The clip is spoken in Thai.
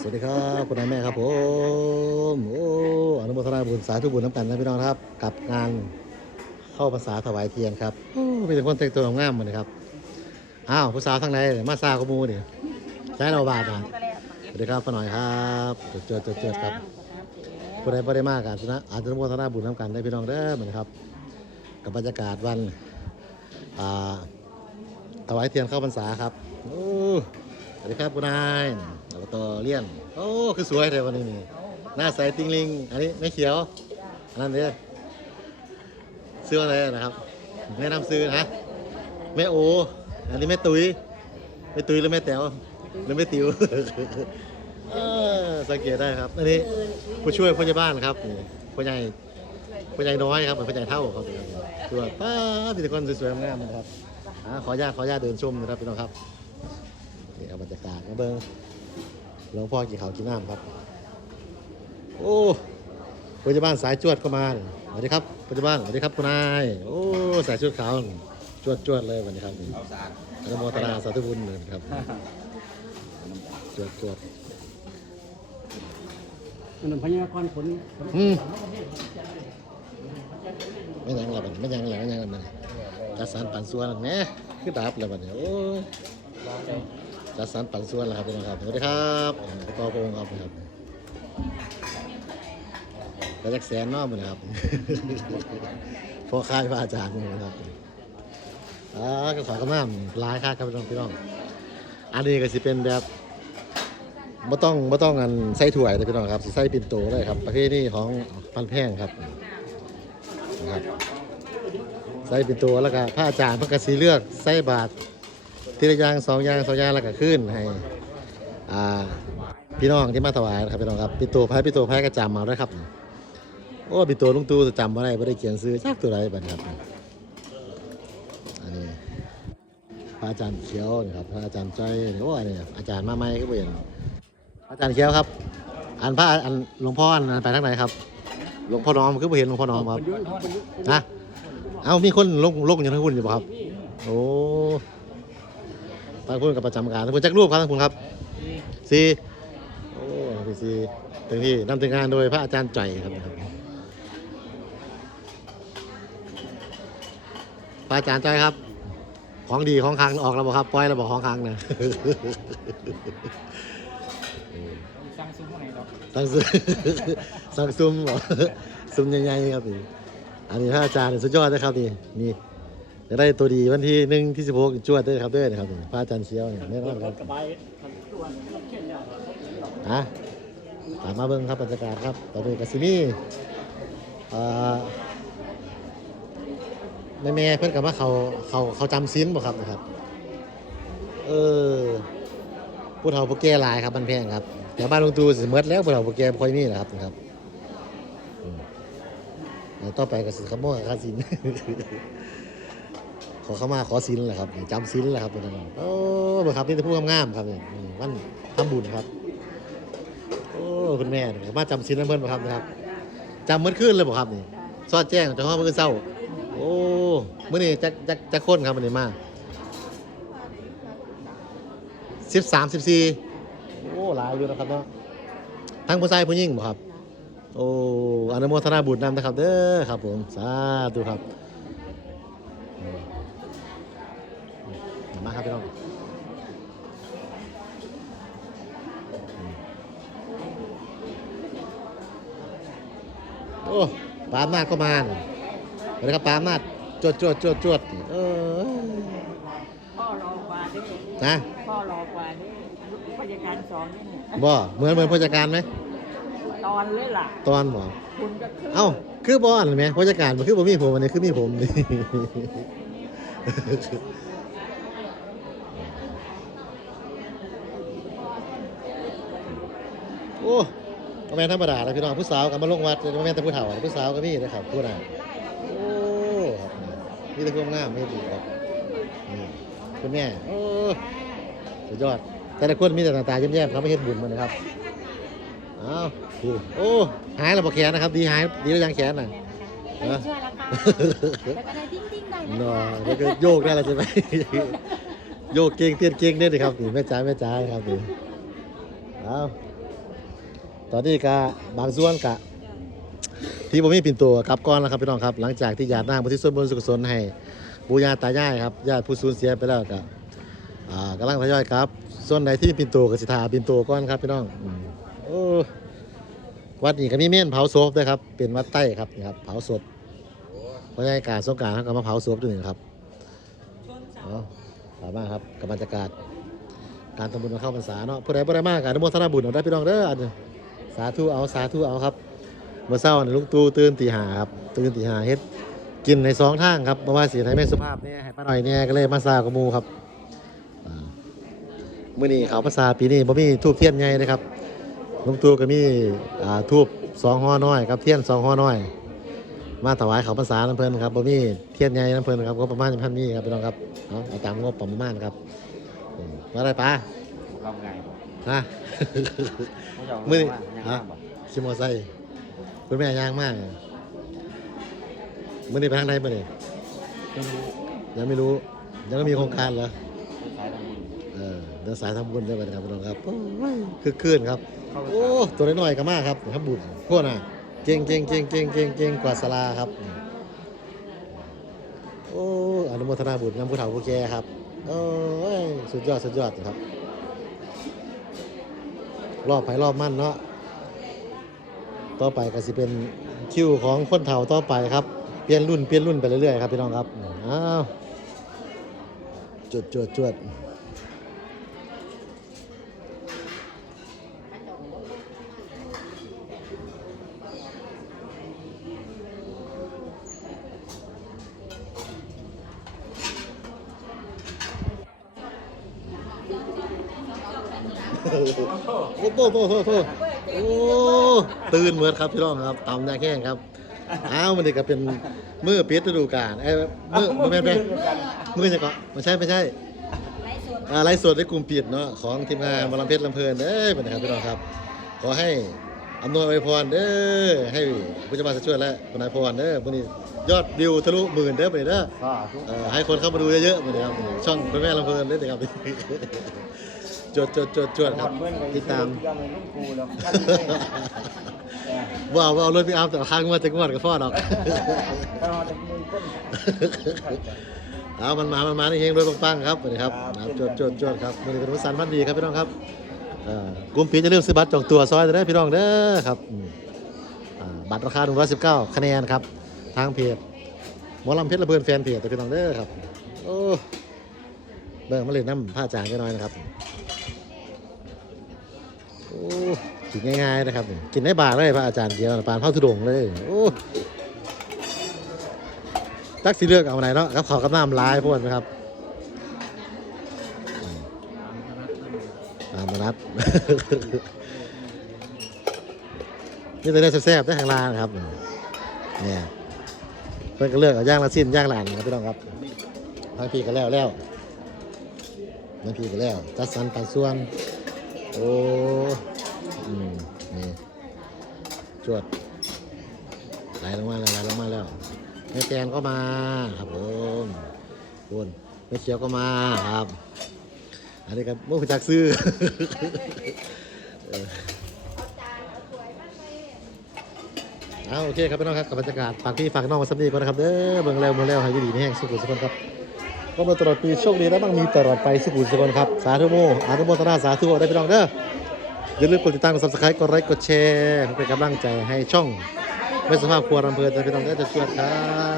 สวัสดีครับคุณนายแม่ครับผมโอ้อนุโมทนาบุญสาธุบุญน้ำกันนะพี่น้องครับ กับงานเข้าภาษาถวายเทียนครับโอ้มีแต่คนแต่งตัวงามๆหมดเลยครับอ้าวผู้สาวทั้งไหนมาซาขมูนี่ใช้เราบาทนะสวัสดีครับป้าหน่อยครับเจอเจอเจอครับผู้ใดบ่ได้มากกันนะอาจจะอนุโมทนาบุญน้ำกันได้พี่น้องเด้อเหมือนครับ กับบรรยากาศวันอ่าถวายเทียนเข้าพรรษาครับโอ้ วัสดีครับคุณนายแล้วก็ต่อเลี่ยน โอ้ คือสวยเลยวันนี้นี่หน้าใสติงลิง อันนี้ไม่เขียว อันนั้นเนี่ยซื้ออะไรนะครับ แนะนำซื้อนะแม่โอ อันนี้แม่ตุยแม่ตุยหรือแม่แต๋วหรือแม่ติ๋วสังเกตได้ครับ อันนี้ผู้ช่วยผู้ใหญ่บ้านครับผู้ใหญ่ผู้ใหญ่น้อยครับเหมือนผู้ใหญ่เท่าเขาเลยคือว่าป้าพิธีกรสวยๆงามนะครับขออนุญาตขออนุญาตเดินชมนะครับพี่น้องครับ นี่เอาบรรยากาศมาเบิ้งหลวงพ่อกี่เขาวกี่น้ำครับ โอ้ผู้ใหญ่บ้านสายจวดเข้ามาสวัสดีครับผู้ใหญ่บ้านสวัสดีครับคุณนาย โอ้สายชุดขาวจวดจวดๆเลยวันนี้ครับนี่อนุโมทนาสาธุบุญเลยครับจวดจวดอันนั้นพญากรผลๆอืมไม่ยังละบัดไม่ยังละไม่ยังละมันจัดสรรปันส่วนแหม่คือดับแล้วบัดนี้โอ้ย จัดสรรปันส่วนแล้วครับพี่น้องครับสวัสดีครับต่อโปงครับครับกระจักแสนนอกมันครับพอค่ายพระอาจารย์นี่นะครับอ่าก็ขอกำลังลายค่าครับพี่น้องพี่น้อง อันนี้ก็สิเป็นแบบไม่ต้องไม่ต้องอันใส่ถ้วเลยพี่น้องครับสิใส่ปิ่นโตเลยครับ ประเภทนี้ของพันแพงครับนะครับใส่ปิ่นโตแล้วก็พระอาจารย์เพิ่นก็สิเลือกใส่บาท ทีละอย่างสองอย่างสองอย่างแล้วก็ขึ้นให้อ่าพี่น้องที่มาถวายนะครับพี่น้องครับปิ่นโตไพ่ปิ่นโตไพ่ก็จำมาด้วยครับ โอ้ปิดตัวลุงตู่จะจำบ่ได้บ่ได้เขียนซื้อจักตัวใดบัดนี้ครับอันนี้พระอาจารย์เขียวนะครับพระอาจารย์จ้อยโอ้อันนี้อาจารย์มาใหม่ก็บ่เห็นอาจารย์เขียวครับ อันพระอันหลวงพ่ออันไปทางไหนครับหลวงพ่อน้อมคือบ่เห็นหลวงพ่อน้อมครับนะเอามีคนลงลงอยู่ทั้งคุณอยู่บ่ครับ โอ้ ทางคุณกับประจำการทางคุณจักรูปครับทางคุณครับสี่โอ้พี่สี่ถึงที่นำถึงงานโดยพระอาจารย์จ่อยครับพระอาจารย์จ้อยครับ ของดีของคลังออกแล้วบอกครับปล่อยแล้วบอกของคลังนะสร้างซุ้มอะไรหรอกตั้งซุ้มสั่งซุ้มบอกซุ้มใหญ่ๆครับนี่อันนี้พระอาจารย์สุดยอดนะครับนี่นี่ จะได้ตัวดีวันที่หนึ่งที่สิบหกจวดด้วยครับด้วยนะครับนี่พระอาจารย์เชียวนี่แน่นอนครับกระบายตัวเช่นะตามมาเบิ้งครับบรรยากาศครับตอนนี้กัสิมีอ่าแม่แม่เพื่อนกับว่าเขาเขาเขาจำซิ้นบ่ครับนะครับ เออผู้เฒ่าผู้แก่หลายครับมันแพงครับแต่บ้านลุงตูสิเมดแล้วผู้เฒ่าผู้แก่ค่อยมีนะครับนะครับต่อไปก็สิขโมยคาสิน อเข้ามาขอสินแหละครับจำสินแหละครับพี่น้องโอ้บ่ครับนี่แต่ผู้งามๆครับเนี่อืมวันทำบุญครับโอ้คุณแม่มาจำสินน้ำเพิ่อนบ่ครับนะครับจำเมื่อคืนเลยบ่ครับนี่ซอดแจ้งแต่ห้องมื้อเช้า โอ้เมื้อนี้จักจักจักคนครับมื้อนี้มาสิบสามสิบสี่โอ้หลายอยู่นะครับเนาะทั้งผู้ชายผู้หญิงบ่ครับ โอ้อนุโมทนาบุญนำนะครับเด้อครับผม สาธุครับ มาครับพี่น้องอืมโอ้ปาล์มนาดก็มานี่สวัสดีครับปาล์มนาดจวดจวดจวดจวดเออพ่อรอกว่าด้วยนะพ่อรอกว่าด้วยพยาการสอนนี่เนี่ยบ่เหมือนเหมือนผู้จัดการไหมตอนเลยล่ะ ตอนบ่คุณจะขึ้นเอ้าคือบอลไหมผู้จัดการมันคือบ่มีผมอันนี้คือมีผมนี่ อ้ก็แม่นธรรมดาแล้วพี่น้องผู้สาวกับมาลงวัดก็แม่นแต่ผู้เฒ่าผู้สาวก็มีนะครับผู้น่ะโอ้ครับนี่แต่ความงามไม่ดีครับนี่คุณแม่โอ้สุดยอดแต่ละคนมีแต่หน้าตาแย่ๆเขาไม่เฮ็ดบุญมันนะครับอ้าวดูโอ้หายแล้วบ่แขนนะครับ ดีหายดีแล้วยังแขนน่ะไปช่วยแล้วค่ะแล้วก็ได้ดิ้งดิ้งๆได้นะเนาะคะแล้วก็โยกได้แล้วใช่ไหมโยกเก่งเตี้ยนเก่งเนี่ยนะครับนี่แม่จ๋าแม่จ๋าครับนี่เอา ตอนนี้กะบางส่วนกะ ที่ผมมีปิ่นตัวกลับก่อนแล้วครับพี่น้องครับ หลังจากที่ญาตินางบุทิศส่วนบุญสุขสนให้บูญาตายายครับญาติผู้สูญเสียไปแล้วก็อ่ากำลังทยอยครับ ส่วนไหนที่ปิ่นตัวก็สิทาปิ่นตัวก่อนครับพี่น้องอืมโอ้วัดนี้ก็มีเม่นเผาศพด้วยครับเป็นวัดใต้ครับนี่ครับเผาศพเพราะในการสงการเขาก็มาเผาศพด้วยนี่ครับเอาสามารถครับกับบรรยากาศการทำบุญเข้าพรรษาเนาะผู้ใดผู้ใดมากการอนุโมทนาบุญเอาได้พี่น้องเด้ออาธุเอาสาธุเอาครับเมื่อเช้านี่ลุงตู่ตื่นตีหาครับตื่นตีหาเฮ็ดกินในสองทางครับเพราะว่าสีให้แม่สุภาพเนี่ยให้ป้าหน่อยเนี่ยก็เลยมาซากับหมูครับอ่ามื้อนี้เขาภาษาปีนี้บ่มีทูบเทียนใหญ่นะครับลุงตู่ก็มีอ่าทูบสองห่อน้อยครับเทียนสองห่อน้อย มาถวายเขาภาษาน้ำเพลินครับบ่มีเทียนใหญ่น้ำเพลินครับก็ประมาณพันนี้ครับพี่น้องครับเอาตามงบประมาณครับอืมาได้ปะเราไง ฮะมือนี่ฮะชิมอไซค์คุณแม่ย่างมากมือนี่ไปทางไหนมือนี่ยังไม่รู้ยังไม่มีโครงการเหรอเออเดินสายทำบุญได้ไหมครับพี่น้องครับโอ้ยคือคืนครับ โอ้ตัวน้อยๆก็มากครับทำบุญพวกน่ะเก่งเก่งเก่งเก่งเก่งเก่งกว่าสลาครับโอ้อนุโมทนาบุญนำผู้เฒ่าผู้แก่ครับโอ้ยสุดยอดสุดยอดครับ รอบไปรอบมั่นเนาะต่อไปก็สิเป็นคิวของคนเฒ่าต่อไปครับ เปลี่ยนรุ่นเปลี่ยนรุ่นไปเรื่อยๆครับพี่น้องครับอ้าวจวดจวดจวด โอ้โหโอ้โหโอ้โหโอ้โหโอ้ตื่นเหมือนครับพี่น้องครับตำยาแข้งครับอ้าวมันนี่ก็เป็นมือปิดฤดูกาลไอ้ยมือมือแม่นไหมมือจะเกาะไม่ใช่ไม่ใช่อ่าไลฟ์สดในกลุ่มปิดเนาะของทีมงานหมาลำเพชรลำเพลินเด้อเป็นนะครับพี่น้องครับ ขอให้อำนวยอวยพรเด้อให้ผู้จัดการช่วยและคุณนายพรเด้อวันนี้ยอดวิวทะลุหมื่นเด้อวันนี้เด้อก็ทุกเอ่อให้คนเข้ามาดูเยอะๆวันนี้ครับช่องคุณแม่ลำเพลินเด้อครับ จดจดจดจดครับ ติดตามยังเลยลูกกูแล้วว้าวว้าวรถพี่อัพแต่ทางมาจากงวดกับพ่อดอกถ้าเราจะมีคนเอามันมา มันมานี่เฮงรวยปังๆครับสวัสดีครับนะครับจดจดจดครับมันเป็นวันสันพันดีครับพี่น้องครับเอ่อกลุ่มปีจะเริ่มซื้อบัตรจองตัวซอยจะได้พี่น้องเด้อครับอืมอ่าบัตรราคา119คะแนนครับ ทางเพจหมอลำเพชรระเบินแฟนเพจแต่พี่น้องเด้อครับ โอ้เบิ่งมาเลยน้ำผ้าจางกันหน่อยนะครับ โอ้กินง่ายๆนะครับ กินได้บาทเลยพระอาจารย์เดียวปานเผาทุดงเลยโอ้ตักสีเลือกเอาไหนเนาะครับขอกับน้ำลายพวกนนะครับตามมานัดนี่จะได้แซ่บๆได้ทางลานครับเนี่ยเพื่อนก็เลือกเอาย่างละสิ้นย่างละอันครับพี่น้องครับทางพี่ก็แล้วแล้วทางพี่ก็แล้วจัดสรรปันส่วน โอ้อืมนี่จวดไหลลงมาแล้วไหลลงมาแล้วแม่แตนก็มาครับผมคุณแม่เขียวก็มาครับ อันนี้ก็มุกจักซื้อเอาโอเคครับพี่น้องครับกับบรรยากาศฝากพี่ฝากน้องมาสักนีก่อนนะครับเด้อเบิ่งแล้วเบิ่งแล้วให้ดีๆนี่แห้งสุขุมสุขคนครับ ก็มาตลอดปีโชคดีและบ้างมีตลอดไปสุขุมสุขคนครับ สาธุโมอานุโมทนาสาธุได้พี่น้องเด้ออย่าลืมกดติดตามกด subscribe กดไลค์กดแชร์เพื่อเป็นกำลังใจให้ช่อง ไม่สภาพครัวรำเพลินจะพี่น้องได้จะช่วยครับ